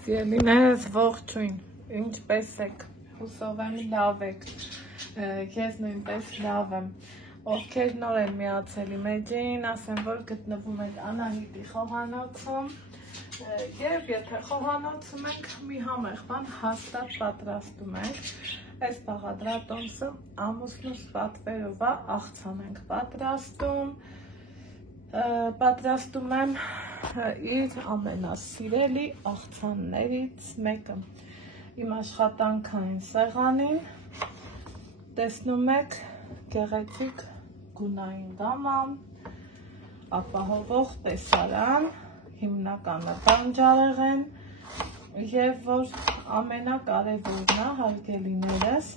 Սիրելիներս ողջույն, ինչպես եք, հուսով եմ լավ եք, ես նույնպես լավ եմ, ովքեր նոր են միացել իմ էջին, ասեմ, որ գտնվում եք Անահիտի խոհանոցում և եթե խոհանոցում ենք, մի համեղ բան հաստատ պատրաստում ենք, այս բաղադրատոմսը ամուսնուս պատվերով աղցան ենք պատրաստում եմ իր ամենասիրելի աղցաններից մեկը իմ աշխատանքային սեղանին տեսնում եք գեղեցիկ գունային գամա ապահովող տեսարան հիմնականը բանջարեղեն և որ ամենակարևորն է հարգելիներս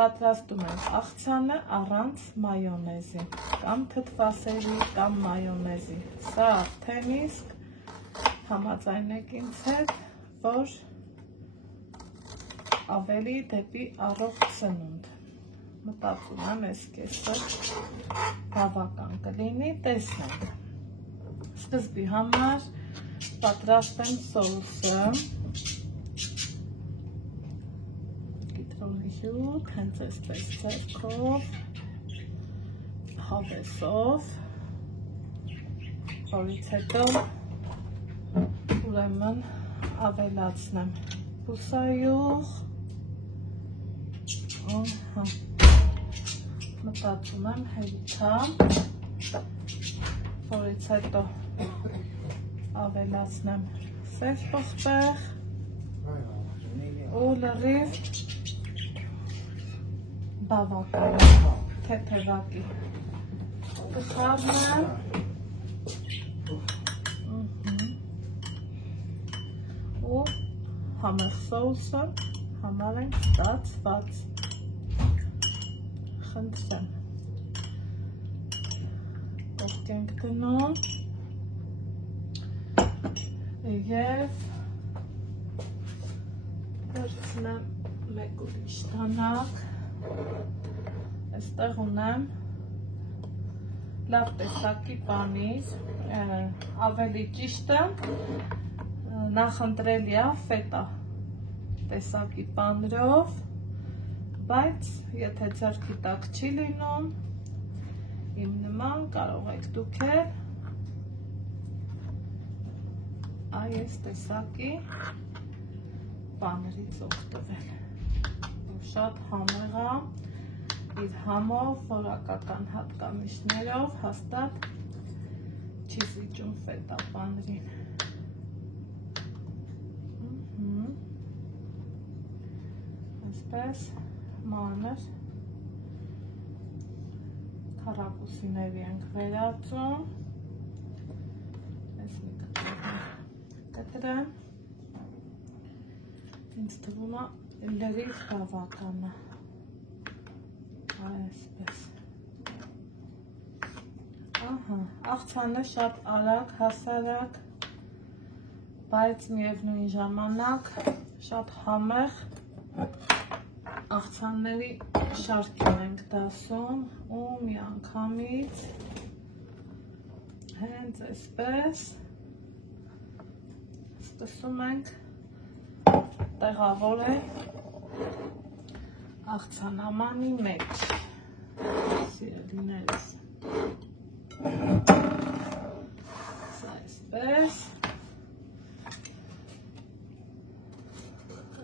պատրաստում ենք աղցանը առանց մայոնեզի կամ թթվասերի կամ մայոնեզի սա արդեն իսկ համաձայնեք ինձ հետ որ ավելի դեպի առողջ սնունդ մտածում եմ այս կեսը բավական կլինի տեսնենք սկզբի համար պատրաստեմ սոուսը գիտրոնհյուր հենց այսպես ձեռքով հավեսով որից հետո ուրեմն ավելացնեմ բուսայուղ մտածում եմ հերիքա որից հետո ավելացնեմ սև պղպեղ ու լրիվ բավական թեթևակի կխառնեմ ու համեղ սոուսը համարենք ստացված խնդրեմ կողքենք դնում և վերցնեմ մեկ ուրիշ տանակ այստեղ ունեմ լավ տեսակի պանիր ավելի ճիշտը նախընտրելի է ֆետա տեսակի պանրով բայց եթե ձեռքի տակ չի լինում իմ նման կարող եք դուք այս տեսակի պանրից օգտվել որ շատ համեղ է իր համով որակական հատկանիշներով հաստատ չի զիջում ֆետա պանրին այսպես մանր քառակուսիների ենք վերածում այս մի կտրեմ ինձ թվում է լրիվ բավական է այսպես աղցանը շատ արագ հասարակ բայց միևնույն ժամանակ շատ համեղ աղցանների շարքին ենք դասում ու միանգամից հենց այսպես սկսում ենք տեղավորել աղցանամանի մեջ սիրելիներս սա այսպես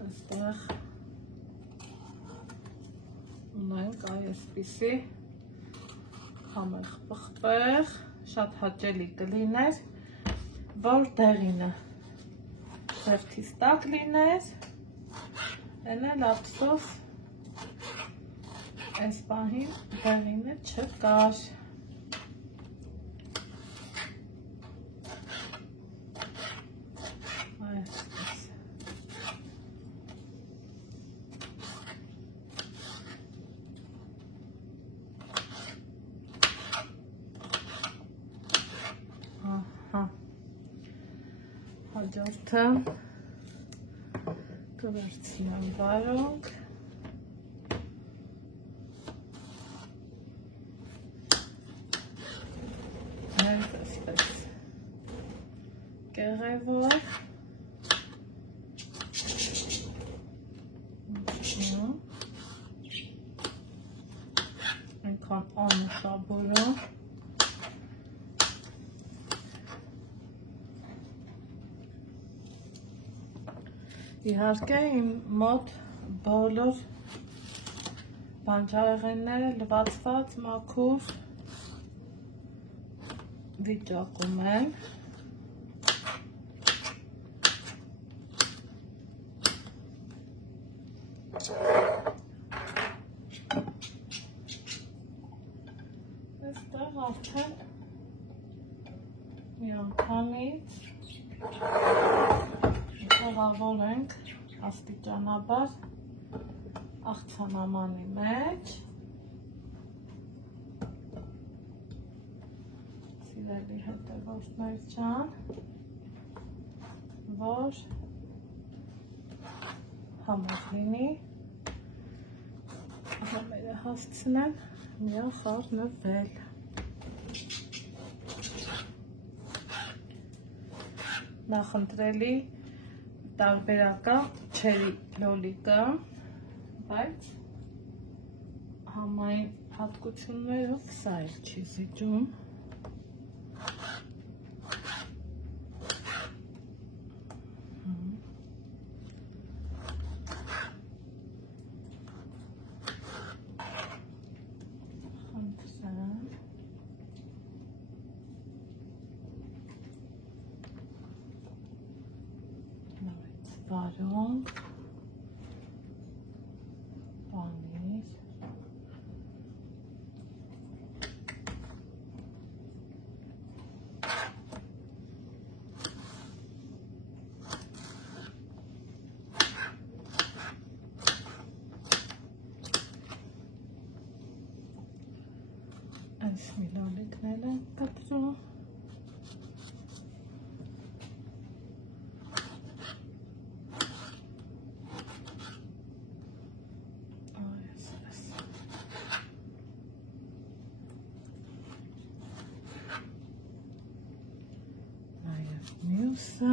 այստեղ ունենք այսպիսի համեղ պղպեղ շատ հաճելի կլիներ որ դեղինը ձեռքից տակ լիներ են էլ ափսոս այս պահին դեղինը չկար հաջորդը կվերցնեմ վարունգ հենց այսպես կեղևով Իհարկե իմ մոտ բոլոր բանջարեղենները լվացված մաքուր վիճակում են։ Այստեղ արդեն միանգամից ուղղավորենք աստիճանաբար աղցանամանի մեջ։ Սիրելի հետևորդներ ջան, որ համեղ լինի, համերը հասցնեմ միախառնվել։ Նախընտրելի տարբերակը չերի լոլիկը, բայց համային հատկություններով սա էլ չի զիջում։ Վարունգ, պանիր, այս մի լոլիկներ են կտրում։ Մյուսը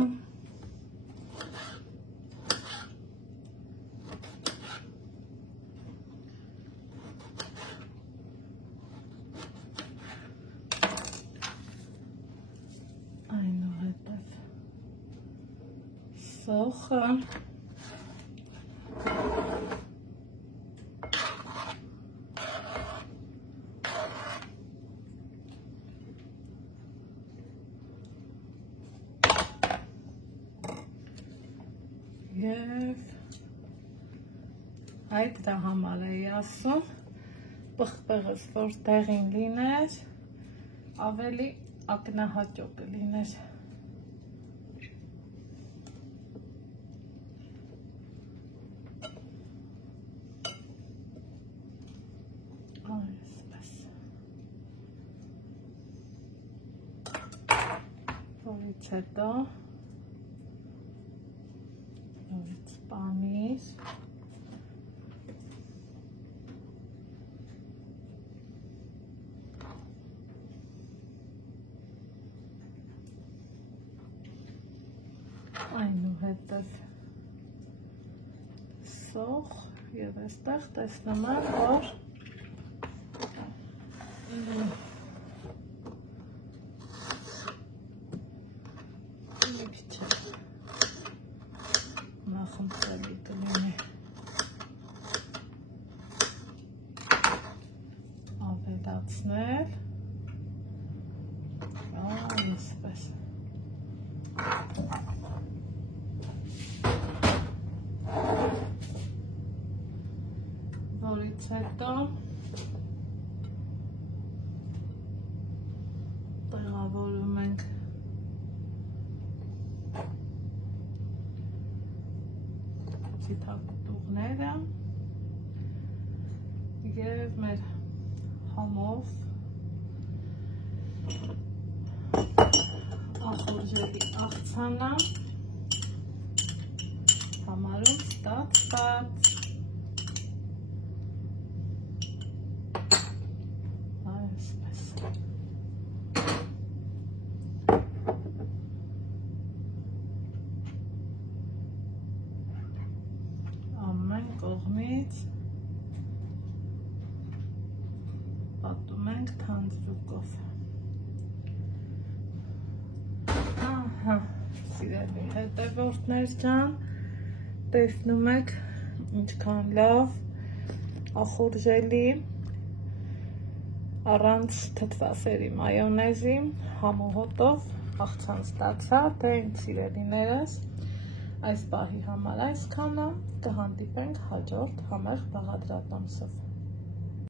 այնուհետև սոխը և այդ դա համար էի ասում, պղպեղս որ տեղին լիներ, ավելի ակնահաճո կլիներ։ Այսպես։ Որից հետո պանիր, այնուհետև սոխ և այստեղ տեսնում եմ, որ նախընտրելի կլինի ավելացնել, այսպես։ Որից հետո տեղավորում ենք ցիթակուտուղները և մեր համով ախորժելի աղցանը համարում ստացված։ Այսպես։ Ամեն կողմից պատում ենք թանձրուկով։ Սիրելի հետևորդներ ջան, Տեսնում եք ինչքան լավ ախորժելի առանց թթվասերի մայոնեզի համու հոտով աղցան ստացա, թե ինձ սիրելիներս այս պահի համար այսքանը, կհանդիպենք հաջորդ համեղ բաղադրատոմսով։